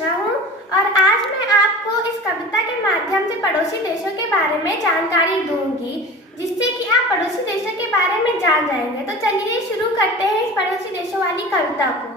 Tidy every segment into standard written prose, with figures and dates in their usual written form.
मिश्रा हूँ और आज मैं आपको इस कविता के माध्यम से पड़ोसी देशों के बारे में जानकारी दूंगी, जिससे कि आप पड़ोसी देशों के बारे में जान जाएंगे। तो चलिए शुरू करते हैं इस पड़ोसी देशों वाली कविता को।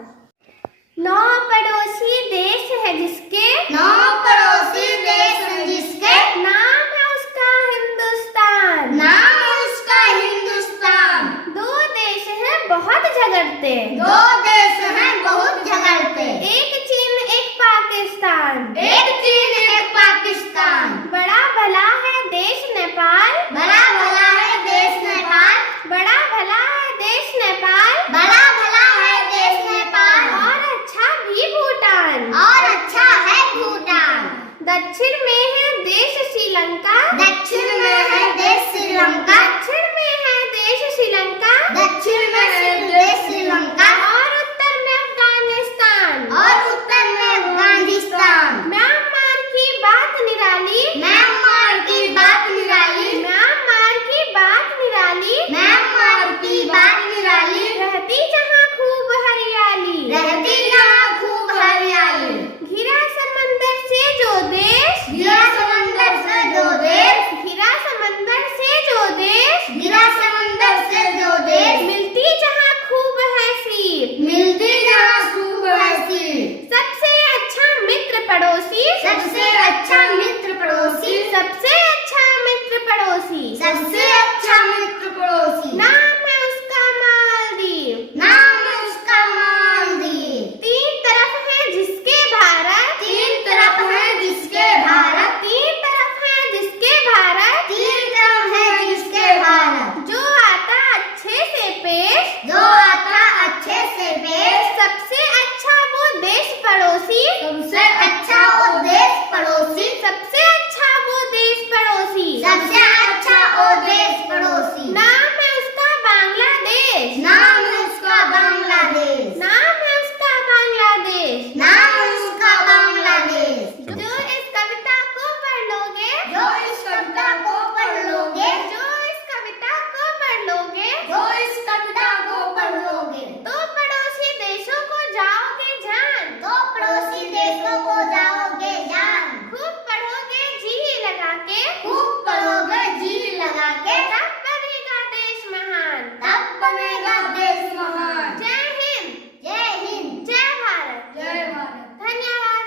9 पड़ोसी देश है जिसके, 9 पड़ोसी देश है जिसके, नाम है उसका हिंदुस्तान, नाम है उसका हिंदुस्तान। 2 देश हैं बहुत झगड़ते, 2 देश हैं बहुत झगड़ते, एक चीन एक पाकिस्तान, एक चीन एक पाकिस्तान। बड़ा भला है देश नेपाल, बड़ा भला है देश नेपाल, बड़ा भला है देश नेपाल, बड़ा भला है देश नेपाल। और अच्छा भी भूटान, और अच्छा है भूटान। दक्षिण में है देश श्रीलंका, दक्षिण में है देश श्रीलंका, दक्षिण में है देश श्रीलंका, दक्षिण में है देश श्रीलंका। और उत्तर में अफगानिस्तान, और उत्तर में अफगानिस्तान। म्यांमार की बात निराली, म्यांमार की बात निराली, म्यांमार की बात निराली, म्यांमार की बात निराली। रहती जहाँ खूब हरियाली, रहती जहाँ खूब हरियाली। घिरा समंदर से जो देश, घिरा समंदर से जो देश, घिरा समंदर से जो देश, घिरा समंदर से जो देश। मिलती जहाँ खूब है सीट, मिलती जहाँ खूब है सीट। सबसे अच्छा मित्र पड़ोसी, सबसे अच्छा मित्र पड़ोसी, सबसे अच्छा मित्र पड़ोसी, सबसे अच्छा मित्र पड़ोसी। नाम है उसका मालदीव, नाम है उसका मालदीव। 3 तरफ है जिसके भारत, 3 तरफ है जिसके भारत, 3 तरफ है जिसके भारत, 3 तरफ है जिसके भारत। जो आता अच्छे से पेश, जो आता अच्छे से पेश, सबसे अच्छा वो देश पड़ोसी, सबसे अच्छा वो देश पड़ोसी, सबसे अच्छा वो देश पड़ोसी, सबसे अच्छा वो देश पड़ोसी। नाम है उसका बांग्लादेश, नाम है उसका बांग्लादेश, नाम है उसका बांग्लादेश। नाम है उसका बांग्लादेश। जो इस कविता को पढ़ लोगे, जो इस कविता को पढ़ लोगे, जो इस कविता को पढ़ लोगे, जो इस कविता को पढ़ लोगे, तो पड़ोसी देशों को जाओगे जान, तो पड़ोसी देशों को जाओगे जान। खूब पढ़ोगे जी लगा के, खूब पढ़ोगे जी लगा के, तब बनेगा देश महान, तब बनेगा देश महान। जय हिंद, जय हिंद, जय भारत, जय भारत। धन्यवाद।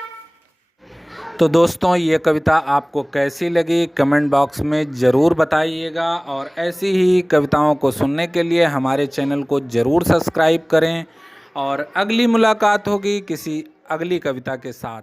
तो दोस्तों, ये कविता आपको कैसी लगी कमेंट बॉक्स में ज़रूर बताइएगा, और ऐसी ही कविताओं को सुनने के लिए हमारे चैनल को ज़रूर सब्सक्राइब करें, और अगली मुलाकात होगी किसी अगली कविता के साथ।